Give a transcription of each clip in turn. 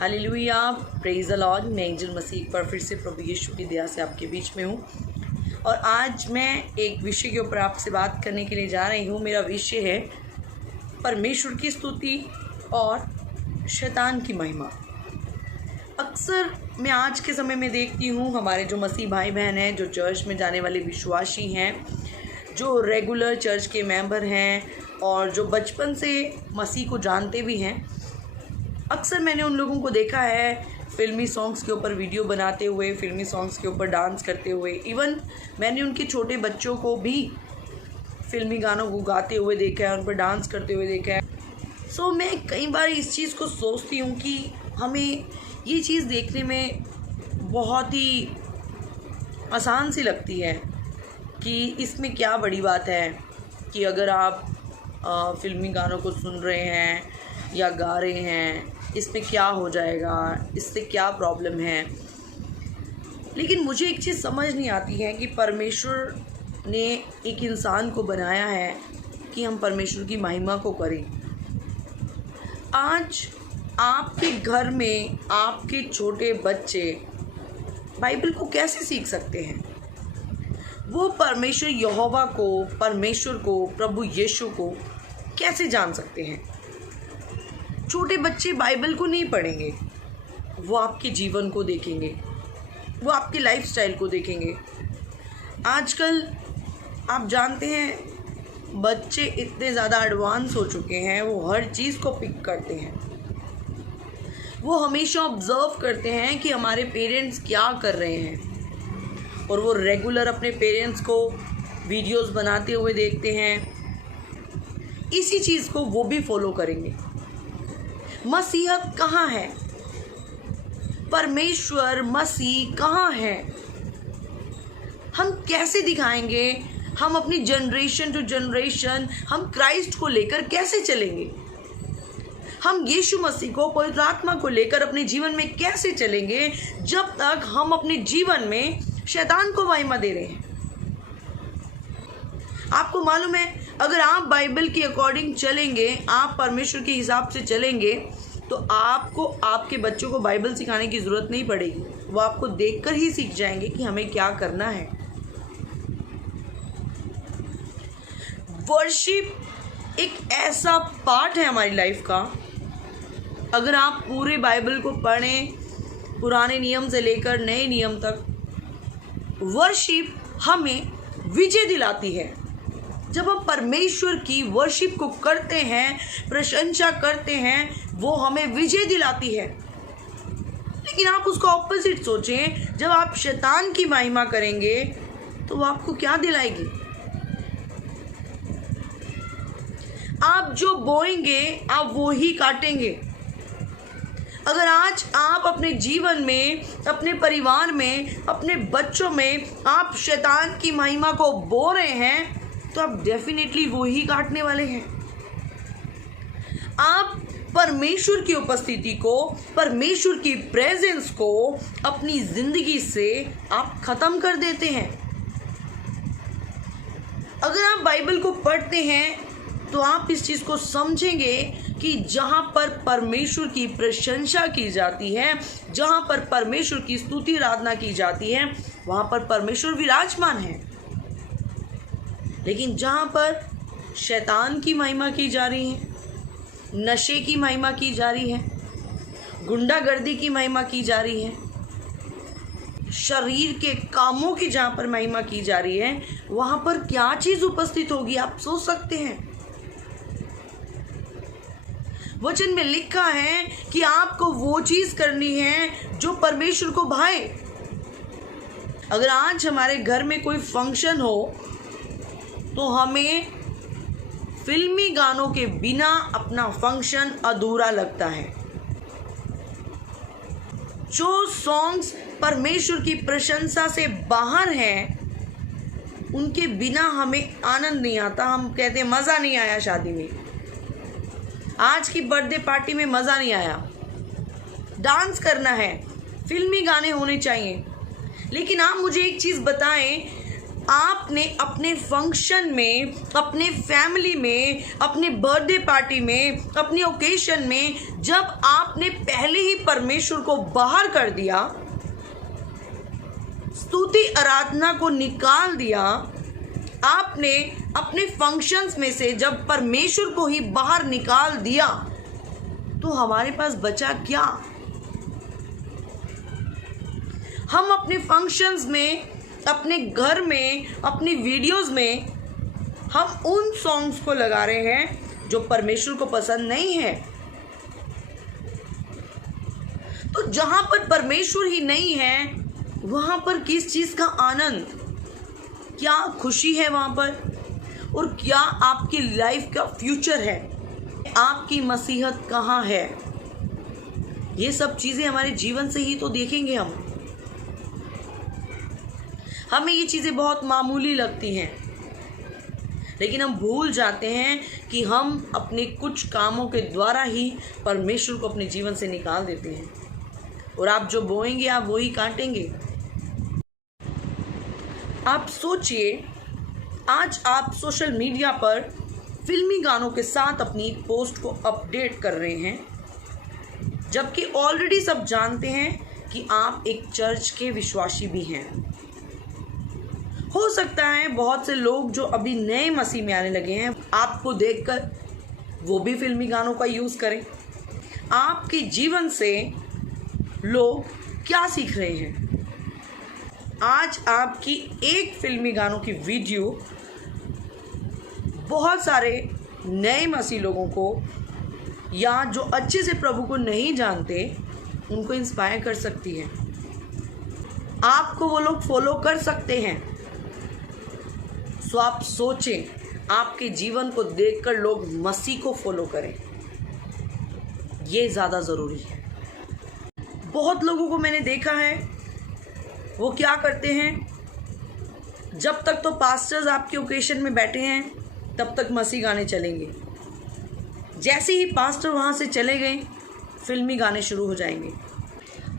Hallelujah, praise the Lord. मैं angel मसीह पर फिर से प्रभु यीशु की दया से आपके बीच में हूँ और आज मैं एक विषय के ऊपर आपसे बात करने के लिए जा रही हूँ। मेरा विषय है परमेश्वर की स्तुति और शैतान की महिमा। अक्सर मैं आज के समय में देखती हूँ हमारे जो मसीह भाई बहन हैं, जो चर्च में जाने वाले विश्वासी हैं, जो रेगुलर चर्च के मेंबर हैं और जो बचपन से मसीह को जानते भी हैं, अक्सर मैंने उन लोगों को देखा है फ़िल्मी सॉन्ग्स के ऊपर वीडियो बनाते हुए, फ़िल्मी सॉन्ग्स के ऊपर डांस करते हुए। इवन मैंने उनके छोटे बच्चों को भी फ़िल्मी गानों को गाते हुए देखा है, उन पर डांस करते हुए देखा है। सो मैं कई बार इस चीज़ को सोचती हूँ कि हमें ये चीज़ देखने में बहुत ही आसान सी लगती है कि इसमें क्या बड़ी बात है कि अगर आप फ़िल्मी गानों को सुन रहे हैं या गा रहे हैं, इसमें क्या हो जाएगा, इससे क्या प्रॉब्लम है। लेकिन मुझे एक चीज़ समझ नहीं आती है कि परमेश्वर ने एक इंसान को बनाया है कि हम परमेश्वर की महिमा को करें। आज आपके घर में आपके छोटे बच्चे बाइबल को कैसे सीख सकते हैं? वो परमेश्वर यहोवा को, परमेश्वर को, प्रभु यीशु को कैसे जान सकते हैं? छोटे बच्चे बाइबल को नहीं पढ़ेंगे, वो आपके जीवन को देखेंगे, वो आपकी लाइफस्टाइल को देखेंगे। आजकल आप जानते हैं बच्चे इतने ज़्यादा एडवांस हो चुके हैं, वो हर चीज़ को पिक करते हैं। वो हमेशा ऑब्ज़र्व करते हैं कि हमारे पेरेंट्स क्या कर रहे हैं और वो रेगुलर अपने पेरेंट्स को वीडियोस बनाते हुए देखते हैं। इसी चीज़ को वो भी फॉलो करेंगे। मसीहत कहाँ है? परमेश्वर मसीह कहाँ है? हम कैसे दिखाएंगे? हम अपनी जनरेशन टू जनरेशन हम क्राइस्ट को लेकर कैसे चलेंगे? हम यीशु मसीह को, पवित्र आत्मा को लेकर अपने जीवन में कैसे चलेंगे जब तक हम अपने जीवन में शैतान को महिमा दे रहे हैं? आपको मालूम है, अगर आप बाइबल के अकॉर्डिंग चलेंगे, आप परमेश्वर के हिसाब से चलेंगे, तो आपको आपके बच्चों को बाइबल सिखाने की ज़रूरत नहीं पड़ेगी। वो आपको देखकर ही सीख जाएंगे कि हमें क्या करना है। वर्शिप एक ऐसा पार्ट है हमारी लाइफ का। अगर आप पूरे बाइबल को पढ़ें, पुराने नियम से लेकर नए नियम तक, वर्शिप हमें विजय दिलाती है। जब हम परमेश्वर की वर्शिप को करते हैं, प्रशंसा करते हैं, वो हमें विजय दिलाती है। लेकिन आप उसका ऑपोजिट सोचें, जब आप शैतान की महिमा करेंगे तो वो आपको क्या दिलाएगी? आप जो बोएंगे आप वो ही काटेंगे। अगर आज आप अपने जीवन में, अपने परिवार में, अपने बच्चों में आप शैतान की महिमा को बो रहे हैं, तो आप डेफिनेटली वो ही काटने वाले हैं। आप परमेश्वर की उपस्थिति को, परमेश्वर की प्रेजेंस को अपनी जिंदगी से आप खत्म कर देते हैं। अगर आप बाइबल को पढ़ते हैं तो आप इस चीज़ को समझेंगे कि जहाँ पर परमेश्वर की प्रशंसा की जाती है, जहाँ पर परमेश्वर की स्तुति आराधना की जाती है, वहाँ पर परमेश्वर विराजमान है। लेकिन जहाँ पर शैतान की महिमा की जा रही है, नशे की महिमा की जा रही है, गुंडागर्दी की महिमा की जा रही है, शरीर के कामों की जहाँ पर महिमा की जा रही है, वहाँ पर क्या चीज़ उपस्थित होगी आप सोच सकते हैं? वचन में लिखा है कि आपको वो चीज़ करनी है जो परमेश्वर को भाए। अगर आज हमारे घर में कोई फंक्शन हो तो हमें फिल्मी गानों के बिना अपना फंक्शन अधूरा लगता है। जो सॉन्ग्स परमेश्वर की प्रशंसा से बाहर हैं, उनके बिना हमें आनंद नहीं आता। हम कहते हैं मज़ा नहीं आया शादी में, आज की बर्थडे पार्टी में मज़ा नहीं आया। डांस करना है, फिल्मी गाने होने चाहिए। लेकिन आप मुझे एक चीज़ बताएं, आपने अपने फंक्शन में, अपने फैमिली में, अपने बर्थडे पार्टी में, अपने ओकेशन में जब आपने पहले ही परमेश्वर को बाहर कर दिया, स्तुति आराधना को निकाल दिया, आपने अपने फंक्शंस में से जब परमेश्वर को ही बाहर निकाल दिया, तो हमारे पास बचा क्या? हम अपने फंक्शंस में, अपने घर में, अपनी वीडियोस में हम उन सॉन्ग्स को लगा रहे हैं जो परमेश्वर को पसंद नहीं है। तो जहां पर परमेश्वर ही नहीं है, वहां पर किस चीज का आनंद, क्या खुशी है वहां पर, और क्या आपकी लाइफ का फ्यूचर है, आपकी मसीहत कहाँ है? ये सब चीजें हमारे जीवन से ही तो देखेंगे हम। हमें ये चीज़ें बहुत मामूली लगती हैं, लेकिन हम भूल जाते हैं कि हम अपने कुछ कामों के द्वारा ही परमेश्वर को अपने जीवन से निकाल देते हैं, और आप जो बोएंगे आप वही काटेंगे। आप सोचिए, आज आप सोशल मीडिया पर फिल्मी गानों के साथ अपनी पोस्ट को अपडेट कर रहे हैं, जबकि ऑलरेडी सब जानते हैं कि आप एक चर्च के विश्वासी भी हैं। हो सकता है बहुत से लोग जो अभी नए मसीह में आने लगे हैं, आपको देखकर वो भी फिल्मी गानों का यूज़ करें। आपके जीवन से लोग क्या सीख रहे हैं? आज आपकी एक फिल्मी गानों की वीडियो बहुत सारे नए मसीह लोगों को, या जो अच्छे से प्रभु को नहीं जानते, उनको इंस्पायर कर सकती है। आपको वो लोग फॉलो कर सकते हैं। सो आप सोचें, आपके जीवन को देखकर लोग मसीह को फॉलो करें, ये ज़्यादा ज़रूरी है। बहुत लोगों को मैंने देखा है, वो क्या करते हैं, जब तक तो पास्टर्स आपके ओकेशन में बैठे हैं तब तक मसीह गाने चलेंगे। जैसे ही पास्टर वहाँ से चले गए, फिल्मी गाने शुरू हो जाएंगे।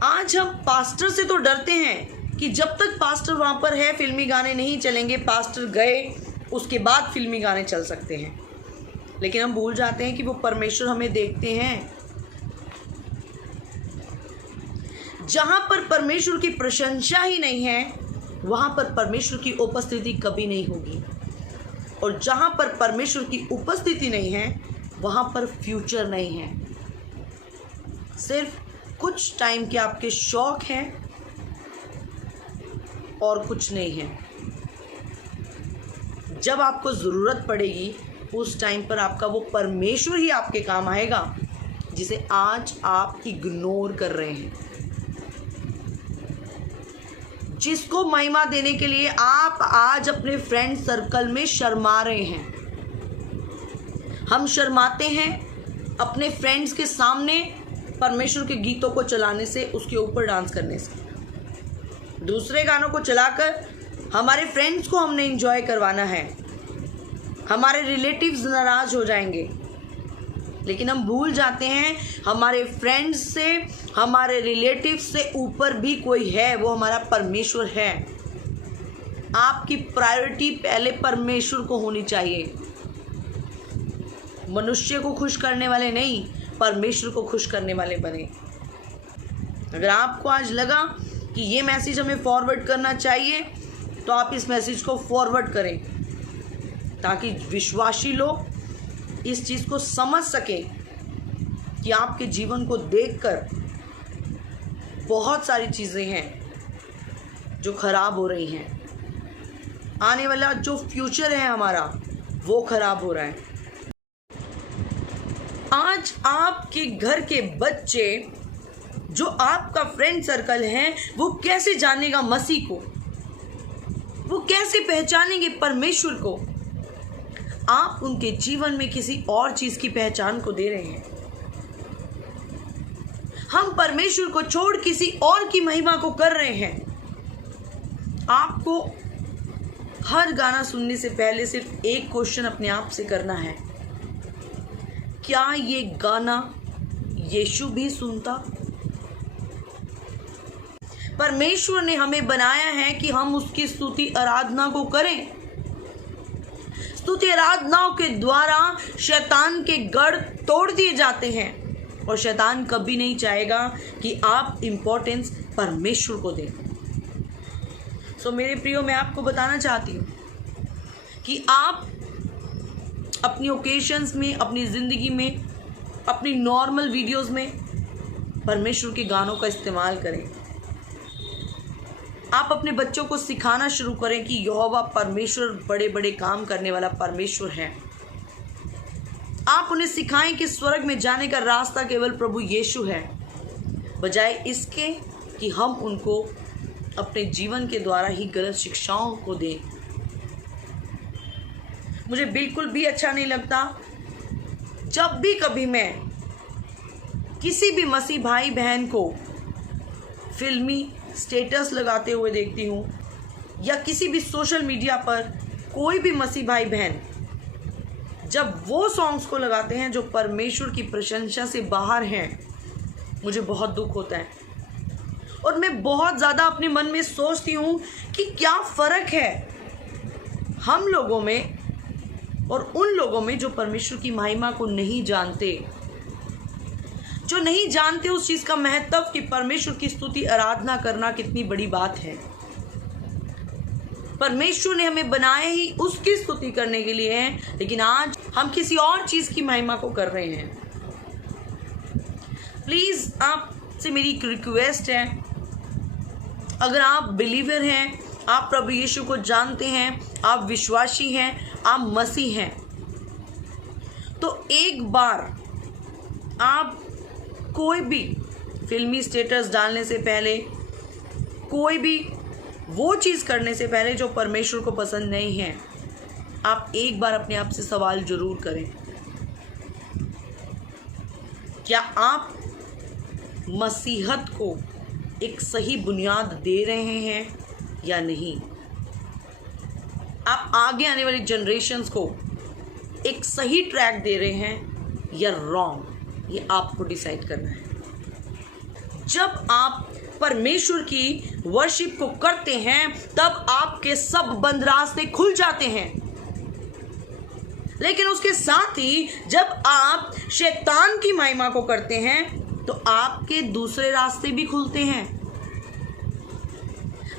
आज हम पास्टर से तो डरते हैं कि जब तक पास्टर वहाँ पर है फिल्मी गाने नहीं चलेंगे, पास्टर गए उसके बाद फिल्मी गाने चल सकते हैं। लेकिन हम भूल जाते हैं कि वो परमेश्वर हमें देखते हैं। जहाँ पर परमेश्वर की प्रशंसा ही नहीं है, वहाँ पर परमेश्वर की उपस्थिति कभी नहीं होगी, और जहाँ पर परमेश्वर की उपस्थिति नहीं है, वहाँ पर फ्यूचर नहीं है। सिर्फ कुछ टाइम के आपके शौक हैं और कुछ नहीं है। जब आपको ज़रूरत पड़ेगी, उस टाइम पर आपका वो परमेश्वर ही आपके काम आएगा, जिसे आज आप इग्नोर कर रहे हैं, जिसको महिमा देने के लिए आप आज अपने फ्रेंड सर्कल में शर्मा रहे हैं। हम शर्माते हैं अपने फ्रेंड्स के सामने परमेश्वर के गीतों को चलाने से, उसके ऊपर डांस करने से। दूसरे गानों को चलाकर हमारे फ्रेंड्स को हमने एंजॉय करवाना है, हमारे रिलेटिव्स नाराज़ हो जाएंगे। लेकिन हम भूल जाते हैं हमारे फ्रेंड्स से, हमारे रिलेटिव्स से ऊपर भी कोई है, वो हमारा परमेश्वर है। आपकी प्रायोरिटी पहले परमेश्वर को होनी चाहिए। मनुष्य को खुश करने वाले नहीं, परमेश्वर को खुश करने वाले बने। अगर आपको आज लगा कि ये मैसेज हमें फॉरवर्ड करना चाहिए, तो आप इस मैसेज को फॉरवर्ड करें, ताकि विश्वासी लोग इस चीज़ को समझ सकें कि आपके जीवन को देखकर बहुत सारी चीज़ें हैं जो ख़राब हो रही हैं। आने वाला जो फ्यूचर है हमारा, वो ख़राब हो रहा है। आज आपके घर के बच्चे, जो आपका फ्रेंड सर्कल है, वो कैसे जानेगा मसीह को? वो कैसे पहचानेंगे परमेश्वर को? आप उनके जीवन में किसी और चीज़ की पहचान को दे रहे हैं। हम परमेश्वर को छोड़ किसी और की महिमा को कर रहे हैं। आपको हर गाना सुनने से पहले सिर्फ एक क्वेश्चन अपने आप से करना है, क्या ये गाना यीशु भी सुनता? परमेश्वर ने हमें बनाया है कि हम उसकी स्तुति आराधना को करें। स्तुति आराधनाओं के द्वारा शैतान के गढ़ तोड़ दिए जाते हैं और शैतान कभी नहीं चाहेगा कि आप इम्पोर्टेंस परमेश्वर को दें। सो मेरे प्रियो, मैं आपको बताना चाहती हूँ कि आप अपनी ओकेशंस में, अपनी ज़िंदगी में, अपनी नॉर्मल वीडियोस में परमेश्वर के गानों का इस्तेमाल करें। आप अपने बच्चों को सिखाना शुरू करें कि यहोवा परमेश्वर बड़े बड़े काम करने वाला परमेश्वर है। आप उन्हें सिखाएं कि स्वर्ग में जाने का रास्ता केवल प्रभु यीशु है, बजाय इसके कि हम उनको अपने जीवन के द्वारा ही गलत शिक्षाओं को दें। मुझे बिल्कुल भी अच्छा नहीं लगता जब भी कभी मैं किसी भी मसीह भाई बहन को फिल्मी स्टेटस लगाते हुए देखती हूँ, या किसी भी सोशल मीडिया पर कोई भी मसीह भाई बहन जब वो सॉन्ग्स को लगाते हैं जो परमेश्वर की प्रशंसा से बाहर हैं, मुझे बहुत दुख होता है। और मैं बहुत ज़्यादा अपने मन में सोचती हूँ कि क्या फ़र्क है हम लोगों में और उन लोगों में जो परमेश्वर की महिमा को नहीं जानते, जो नहीं जानते उस चीज़ का महत्व कि परमेश्वर की स्तुति आराधना करना कितनी बड़ी बात है। परमेश्वर ने हमें बनाया ही उसकी स्तुति करने के लिए है, लेकिन आज हम किसी और चीज़ की महिमा को कर रहे हैं। प्लीज़ आपसे मेरी एक रिक्वेस्ट है, अगर आप बिलीवर हैं, आप प्रभु यीशु को जानते हैं, आप विश्वासी हैं, आप मसीह हैं, तो एक बार आप कोई भी फिल्मी स्टेटस डालने से पहले, कोई भी वो चीज़ करने से पहले जो परमेश्वर को पसंद नहीं है, आप एक बार अपने आप से सवाल जरूर करें, क्या आप मसीहत को एक सही बुनियाद दे रहे हैं या नहीं? आप आगे आने वाली जनरेशन्स को एक सही ट्रैक दे रहे हैं या रॉन्ग? ये आपको डिसाइड करना है। जब आप परमेश्वर की वर्शिप को करते हैं तब आपके सब बंद रास्ते खुल जाते हैं, लेकिन उसके साथ ही जब आप शैतान की महिमा को करते हैं तो आपके दूसरे रास्ते भी खुलते हैं।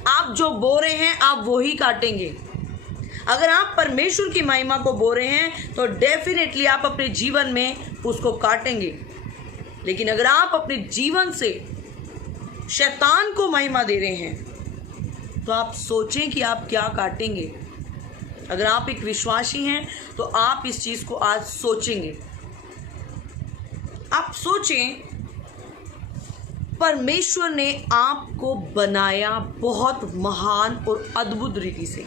आप जो बो रहे हैं आप वो ही काटेंगे। अगर आप परमेश्वर की महिमा को बो रहे हैं तो डेफिनेटली आप अपने जीवन में उसको काटेंगे, लेकिन अगर आप अपने जीवन से शैतान को महिमा दे रहे हैं तो आप सोचें कि आप क्या काटेंगे। अगर आप एक विश्वासी हैं तो आप इस चीज़ को आज सोचेंगे। आप सोचें, परमेश्वर ने आपको बनाया बहुत महान और अद्भुत रीति से,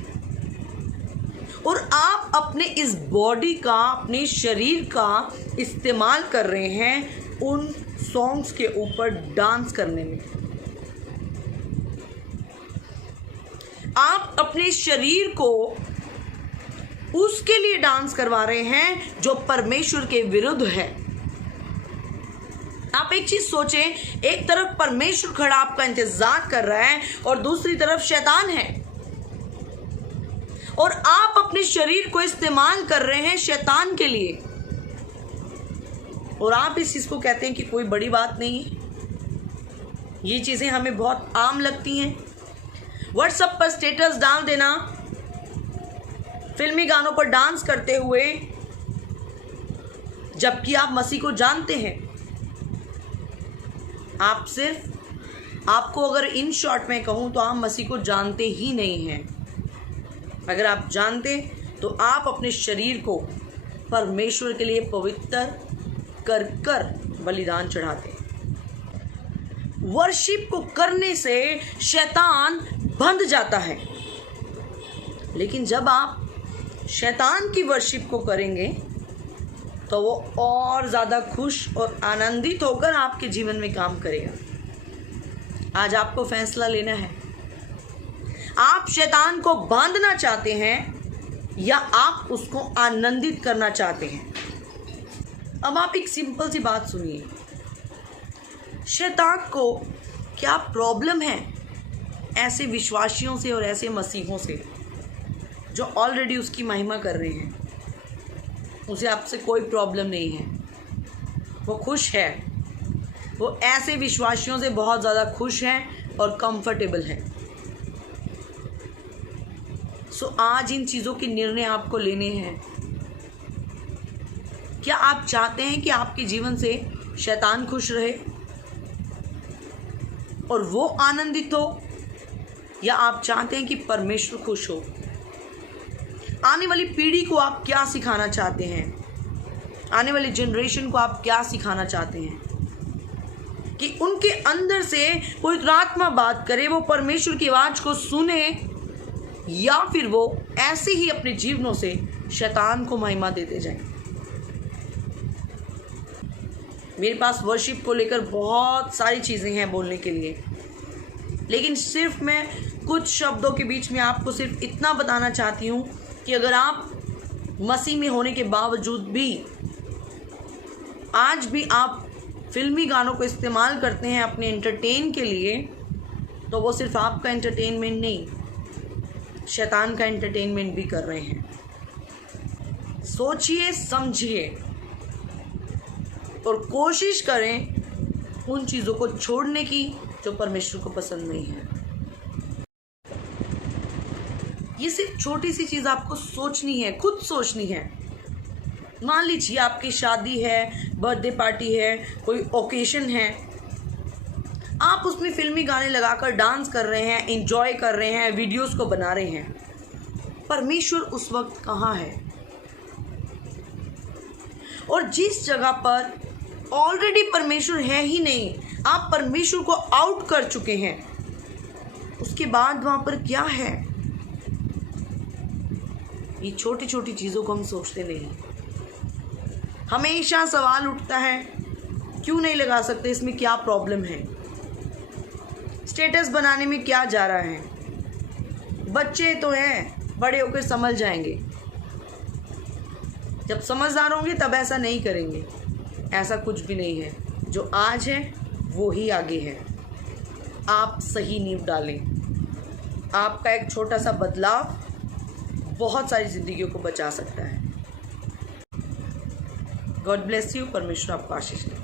और आप अपने इस बॉडी का, अपने शरीर का इस्तेमाल कर रहे हैं उन सॉन्ग्स के ऊपर डांस करने में। आप अपने शरीर को उसके लिए डांस करवा रहे हैं जो परमेश्वर के विरुद्ध है। आप एक चीज सोचें, एक तरफ परमेश्वर खड़ा आपका इंतजार कर रहा है और दूसरी तरफ शैतान है, और आप अपने शरीर को इस्तेमाल कर रहे हैं शैतान के लिए, और आप इस चीज को कहते हैं कि कोई बड़ी बात नहीं है। ये चीजें हमें बहुत आम लगती हैं। व्हाट्सएप पर स्टेटस डाल देना, फिल्मी गानों पर डांस करते हुए, जबकि आप मसीह को जानते हैं। आप सिर्फ, आपको अगर इन शॉर्ट में कहूं तो आप मसीह को जानते ही नहीं हैं। अगर आप जानते तो आप अपने शरीर को परमेश्वर के लिए पवित्र कर कर बलिदान चढ़ाते। वर्शिप को करने से शैतान बंध जाता है, लेकिन जब आप शैतान की वर्शिप को करेंगे तो वो और ज़्यादा खुश और आनंदित होकर आपके जीवन में काम करेगा। आज आपको फैसला लेना है, आप शैतान को बांधना चाहते हैं या आप उसको आनंदित करना चाहते हैं। अब आप एक सिंपल सी बात सुनिए, शैतान को क्या प्रॉब्लम है ऐसे विश्वासियों से और ऐसे मसीहों से जो ऑलरेडी उसकी महिमा कर रहे हैं। उसे आपसे कोई प्रॉब्लम नहीं है, वो खुश है। वो ऐसे विश्वासियों से बहुत ज़्यादा खुश है और कंफर्टेबल है। सो आज इन चीज़ों के निर्णय आपको लेने हैं। क्या आप चाहते हैं कि आपके जीवन से शैतान खुश रहे और वो आनंदित हो, या आप चाहते हैं कि परमेश्वर खुश हो? आने वाली पीढ़ी को आप क्या सिखाना चाहते हैं? आने वाली जनरेशन को आप क्या सिखाना चाहते हैं? कि उनके अंदर से पवित्र आत्मा बात करे, वो परमेश्वर की आवाज़ को सुने, या फिर वो ऐसे ही अपने जीवनों से शैतान को महिमा देते जाएं। मेरे पास वर्शिप को लेकर बहुत सारी चीज़ें हैं बोलने के लिए, लेकिन सिर्फ मैं कुछ शब्दों के बीच में आपको सिर्फ इतना बताना चाहती हूँ कि अगर आप मसीह में होने के बावजूद भी आज भी आप फिल्मी गानों को इस्तेमाल करते हैं अपने एंटरटेन के लिए, तो वो सिर्फ आपका एंटरटेनमेंट नहीं, शैतान का एंटरटेनमेंट भी कर रहे हैं। सोचिए, समझिए और कोशिश करें उन चीज़ों को छोड़ने की जो परमेश्वर को पसंद नहीं है। ये सिर्फ छोटी सी चीज़ आपको सोचनी है, खुद सोचनी है। मान लीजिए आपकी शादी है, बर्थडे पार्टी है, कोई ओकेशन है, आप उसमें फिल्मी गाने लगाकर डांस कर रहे हैं, एंजॉय कर रहे हैं, वीडियोस को बना रहे हैं। परमेश्वर उस वक्त कहाँ है? और जिस जगह पर ऑलरेडी परमेश्वर है ही नहीं, आप परमेश्वर को आउट कर चुके हैं, उसके बाद वहाँ पर क्या है? ये छोटी छोटी चीज़ों को हम सोचते नहीं। हमेशा सवाल उठता है, क्यों नहीं लगा सकते, इसमें क्या प्रॉब्लम है? स्टेटस बनाने में क्या जा रहा है? बच्चे तो हैं, बड़े होकर समझ जाएंगे। जब समझदार होंगे तब ऐसा नहीं करेंगे। ऐसा कुछ भी नहीं है, जो आज है वो ही आगे है। आप सही नींव डालें। आपका एक छोटा सा बदलाव बहुत सारी जिंदगियों को बचा सकता है। God bless you. परमेश्वर आपको आशीष दे।